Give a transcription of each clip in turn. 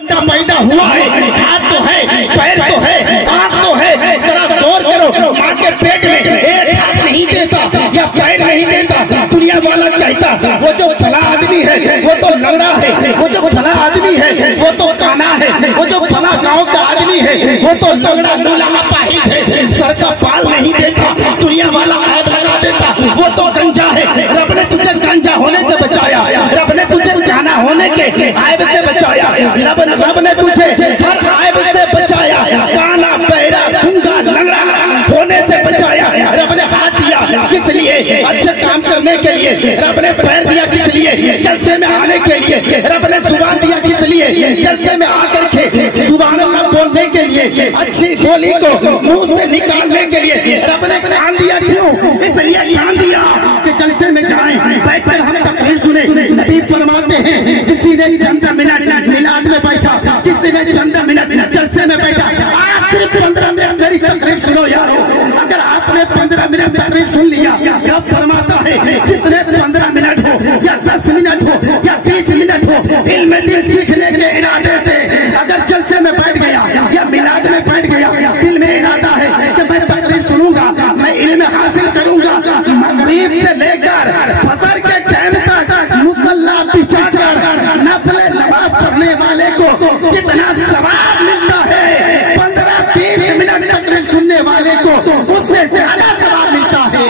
पैदा हुआ है, हाथ तो है, पैर तो है, आँख तो है, जरा गौर करो, माँ के पेट में एक हाथ नहीं देता या पैर नहीं देता, दुनिया वाला कहता वो जो भला आदमी है वो तो लंगड़ा है, वो जो भला आदमी है वो तो काना है, वो जो भला गाँव का आदमी है वो तो लंगड़ा लूला अपाहिज है, सर का बाल नहीं देता, दुनिया वाला ऐब लगा देता, वो तो गंजा है। रब ने तुझे गंजा होने से बचाया, रब ने तुझे जाना होने के ऐब से बचाया, रब ने तुझे हर ऐब से बचाया, काना बहरा गूंगा लंगड़ा होने से बचाया। रब ने हाथ दिया किस लिए? अच्छे काम करने के लिए। रब ने पैर दिया किस लिए? जलसे में आने के लिए। रब ने जुबान दिया किस लिए? जलसे में आकर के जुबान बोलने के लिए, अच्छी बोली को मुंह से निकालने के लिए। रब ने कान दिया क्यों? इसलिए कान दिया कि जलसे में जाएं, बैठकर हम तकरीर सुने। नबी फरमाते हैं किसी ने चंद मिनट मिलाद में बैठा, किसी ने चंद मिनट जलसे में बैठा, आप सिर्फ 15 मिनट मेरी तकरीर सुनो यारो। अगर आपने 15 मिनट तकरीर सुन लिया, रब फरमाता है जिसने 15 मिनट हो या 10 मिनट हो या 20 मिनट हो इल्म दिन सीखने के इरादे से अगर जलसे में बैठ गया या मिलाद में बैठ गया, दिल में इरादा है कि मैं तकरीर सुनूंगा, मैं इल्म हासिल करूंगा, मगरिब से लेकर फजर के टाइम तक मुसल्ला बिछाकर नफले नमाज पढ़ने वाले को जितना सवाब मिलता है, 15-20 मिनट तकरीर सुनने वाले को उससे ज्यादा सवाब मिलता है।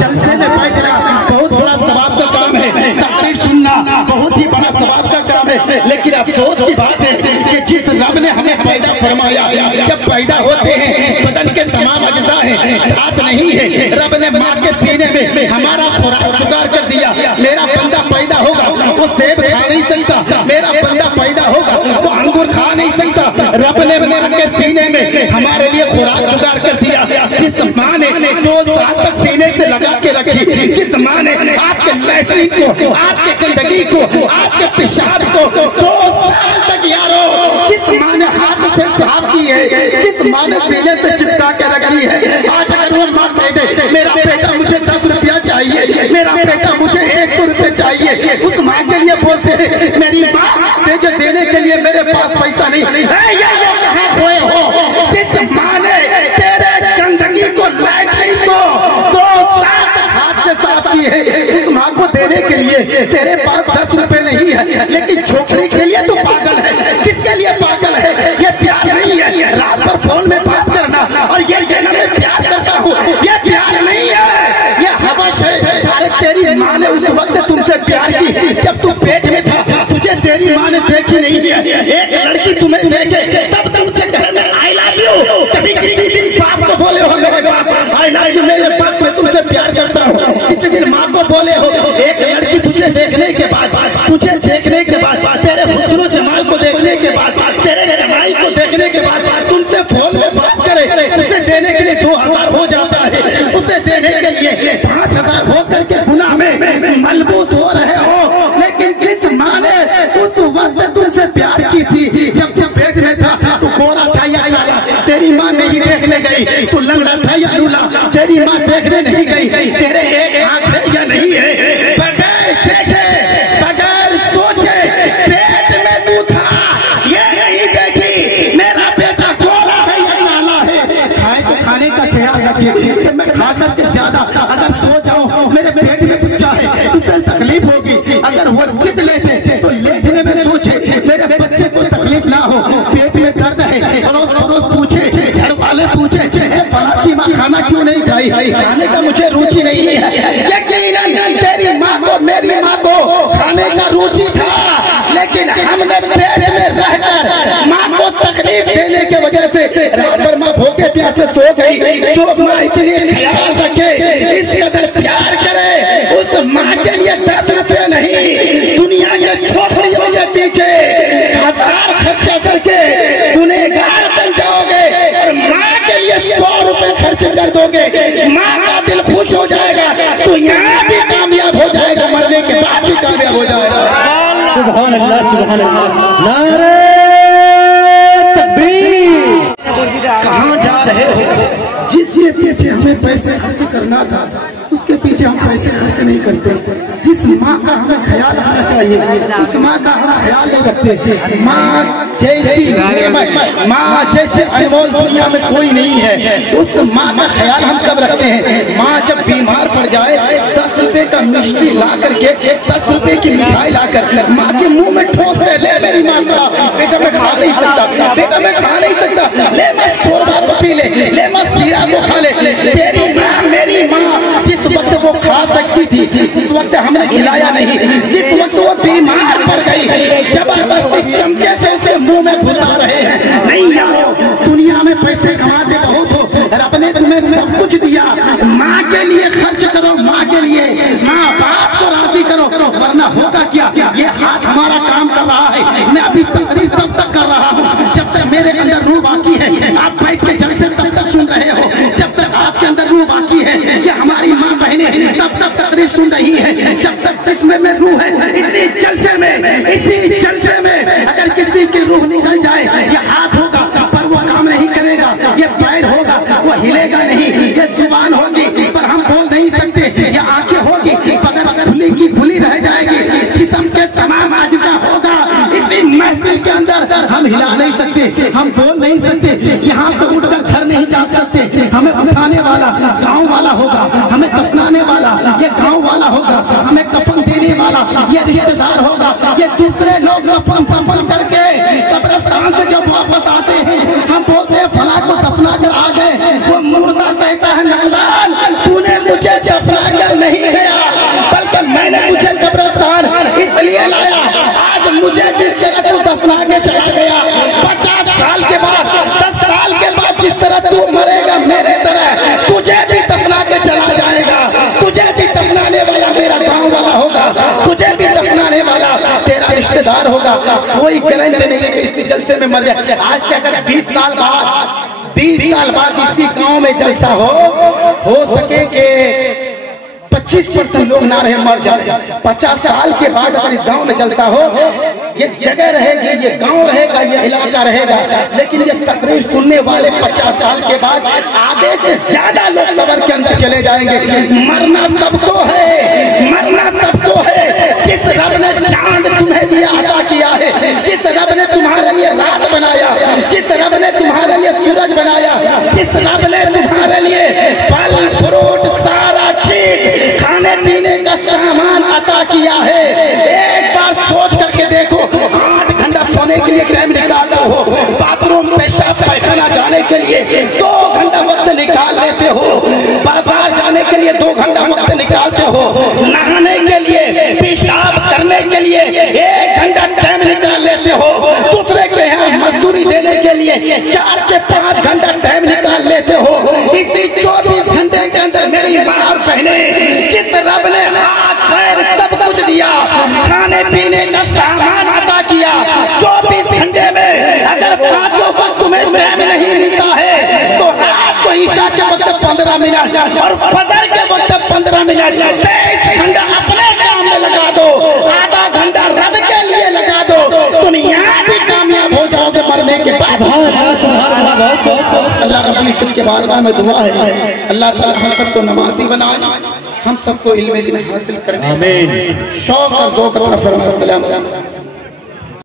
जलसे में बैठना बहुत बड़ा सवाब का काम है, तकरीर सुनना बहुत ही बड़ा सवाब का काम है। लेकिन अफसोस की बात है कि जिस रब ने हमें पैदा फरमाया, जब पैदा होते हैं बदन के तमाम अज्जा हैं, हाथ नहीं है, रब ने माँ के सीने में हमारा खुराक जुगाड़ कर दिया। मेरा बंदा पैदा होगा वो सेब खा नहीं सकता, मेरा बंदा पैदा होगा वो अंगूर खा नहीं सकता। रब ने माँ के सीने में हमारे लिए खुराक जुगाड़ कर दिया। जिस माँ ने 2 साल तक सीने से लगा के रखी, जिस माँ ने आपके लैट्रिन को, आपके गंदगी को, आपके पेशाब को 2 साल तक यारो, जिस माँ ने हाथ से साफ की है, जिस माँ ने सीने से चिपका के रखी है, आज अगर वो माँ कह दे मेरा बेटा मुझे 10 रुपया चाहिए, मेरा बेटा मुझे 100 रुपये चाहिए, उस माँ के लिए बोलते हैं मेरी माँ तुझे देने के लिए मेरे पास पैसा नहीं। कहाँ खोए हो? जिस माँ ने तेरे गंदगी को लैट्रिन को 2 साल तक हाथ से साफ की है, उस माँ को देने के लिए तेरे पास 10 रुपए नहीं है, लेकिन छोकरी के लिए तो पागल है। किसके लिए पागल है? ये प्यार नहीं है, रात भर फोन में बात करना और ये कहना मैं प्यार करता हूँ, ये प्यार नहीं है, ये हवस है। अरे तेरी माँ ने उस वक्त तुमसे प्यार की जब तू पेट में था, तुझे तेरी माँ ने देखी नहीं है। एक लड़की तुम्हें देखे तब तुमसे घर में आई लव यू, कभी किसी दिन बाप को बोले हो मेरे बाप आई लव यू, मेरे बाप मैं तुमसे प्यार करता हूँ, किसी दिन माँ को बोले हो। एक लड़की तुझे देखने के बाद, तुझे देखने के बाद, तेरे हुस्न जमाल को देखने के बाद, तेरे कमाई को देखने के बाद तुमसे फोन में बात करे, उसे देने के लिए 2000 हो जाता है, उसे देने के लिए 5000 हो करके गुनाह में मलबूस हो रहे हो। लेकिन जिस माँ ने उस वक्त तुमसे प्यार की थी, जब तुम पेट में था, तू गोरा था या काला, तेरी माँ नहीं देखने गई, तू लंगड़ा था या लूला, तेरी माँ देखने नहीं गई, तेरे एक आंख है या नहीं है, बगैर देखे बगैर सोचे पेट में तू था, ये नहीं देखी मेरा बेटा गोरा है या काला है। खाए तो खाने का ख्याल रखिए कि मैं खा करके ज्यादा अगर सो जाऊं मेरे पेट में कुछ है उसे तकलीफ होगी, अगर वो जिद लेटे तो लेटने में सोचे मेरे बच्चे को तकलीफ ना हो, पेट में दर्द है, रोज रोज पूछे, घर वाले पूछे फला की माँ खाना क्यों नहीं खाई, खाने का मुझे रुचि नहीं है। यकीनन तेरी माँ को मेरी माँ को खाने का रुचि था, लेकिन हमने पेट में रहकर माँ को तकलीफ देने की वजह से रात भर माँ भूखे प्यासे सो गई। जो माँ इतनी ख्याल रखे, इस कदर प्यार करे, उस माँ के लिए 10 रुपये नहीं, दुनिया के छोकरियों के पीछे 1000 खर्चा करके गुनहगार बन जाओगे और माँ के लिए 100 रुपए खर्च कर दोगे, माँ का दिल खुश हो जाएगा, तो यहाँ भी कामयाब हो जाएगा, मरने के बाद भी कामयाब हो जाएगा। सुभान अल्लाह, सुभान अल्लाह, नारे तकबीर। कहाँ जा रहे हो? जिसके पीछे हमें पैसे खर्च करना था उसके पीछे हम पैसे खर्च नहीं करते। जिस माँ का हमें ख्याल रखना चाहिए उस माँ का हम ख्याल नहीं रखते। माँ जैसी नेमत, माँ जैसे अनमोल दुनिया में कोई नहीं है। उस माँ का ख्याल हम कब रखते हैं? माँ जब बीमार पड़ जाए 10 रुपए का मिष्टी ला करके 10 रुपए की मिठाई लाकर माँ के मुंह में ठोस दे, ले मेरी माँ का बेटा मैं खा नहीं सकता, बेटा मैं खा नहीं सकता, ले मैं शोरबा को पी ले मैं सीरा को खा ले। तेरी माँ मेरी माँ जिस वक्त वो खा सकती थी उस वक्त हमने खिलाया नहीं। जिस वक्त वो बीमार पड़ गई जबरदस्ती चमचे से उसे मुंह में घुसा रहे हैं। नहीं यारो, दुनिया में पैसे कमाते बहुत हो, रब ने तुम्हें सब कुछ दिया। माँ के लिए खर्च करो, माँ के लिए, माँ बाप को राजी करो, वरना होगा क्या? ये हाथ हमारा काम कर रहा है। मैं अभी तकरीर तब तक कर रहा हूँ जब तक मेरे अंदर रूह बाकी है। आप बैठ के जलसे तब तक सुन रहे हो जब तक आपके अंदर रूह बाकी है। ये हमारी माँ बहने तब तक तकरीर सुन रही है जब तक जिस्म में रूह है। इसी जलसे में अगर किसी की रूह निकल जाए, ये हाथ होगा पर वो काम नहीं करेगा, ये पैर होगा वो हिलेगा नहीं, ये जुबान होगी पर हम बोल नहीं सकते, ये आंखें होगी पर खुली की खुली रह जाएगी, जिस्म के तमाम आजिज़ा होगा। इसी महफिल के अंदर हम हिला नहीं सकते, हम बोल नहीं सकते, यहाँ से उठकर घर नहीं जा सकते। हमें उठाने वाला गाँव वाला होगा, हमें दफनाने वाला ये गाँव वाला होगा, हमें कफन देने वाला ये रिश्तेदार होगा। ये दूसरे लोग दफन करके कब्रिस्तान से जब वापस आते हैं हम बोलते हैं फला को दफना कर आ गए। वो मुर्दा कहता है नादान, तूने मुझे दफना कर नहीं गया बल्कि मैंने तुझे कब्रिस्तान इसलिए लाया। आज मुझे जिस जगह तू दफना के चला गया 50 साल के बाद 10 साल के बाद जिस तरह तू मरेगा मेरे तरह तुझे भी दफना के चला जाएगा। तुझे भी दफनाने वाला मेरा गाँव वाला होगा, तुझे भी दफनाने वाला तेरा रिश्तेदार होगा। कोई गारंटी नहीं है कि इसी जलसे में मर जाए। आज से अगर 20 साल बाद इसी गांव में जलसा हो सके कि 25% लोग ना रहे मर जाए। 50 साल के बाद अगर इस गांव में जलसा हो, ये जगह रहेगी, ये गांव रहेगा, ये इलाका रहेगा, लेकिन ये तकरीर सुनने वाले 50 साल के बाद आधे से ज्यादा लोग कब्र के अंदर चले जाएंगे। मरना सबको है, मरना सबको है। जिस रब ने चांद तुम्हें दिया अता किया है, जिस रब ने तुम्हारे लिए रात बनाया, जिस रब ने तुम्हारे लिए सूरज बनाया, जिस रब ने तुम्हारे लिए फल फ्रूट सारा चीज खाने पीने का सामान अता किया है, एक बार सोच करके देखो। 8 घंटा सोने के लिए टाइम निकालते हो, बाथरूम पेशाब पैखाना जाने के लिए 2 घंटा वक्त निकाल लेते हो, बाजार जाने के लिए 2 घंटा वक्त निकालते हो, नहाने के लिए पेशाब करने के लिए 1 घंटा टाइम निकाल लेते हो, दूसरे के यहाँ मजदूरी देने के लिए 4 से 5 घंटा टाइम निकाल लेते हो। इसी 24 घंटे के अंदर मेरी माँ और बहने, जिस रब ने हाथ पैर सब कुछ दिया, खाने पीने का सामान अता किया, 24 घंटे में अगर 5 वक्त तुम्हें टाइम नहीं मिलता है तो रात को ईशा के वक्त 15 मिनट और फजर के वक्त 15 मिनट 23 घंटा अपने काम में लगा दो, आधा घंटा रब के लिए लगा दो, दुनिया भी कामयाब हो जाओगे मरने के बाद। अल्लाह रब्बुल इज्जत के बारगाह में दुआ है, अल्लाह ताला हम सबको नमाजी बनाए, हम सबको इल्म दीन हासिल करने, आमीन, शौक और ज़ौक़ अता फरमाए।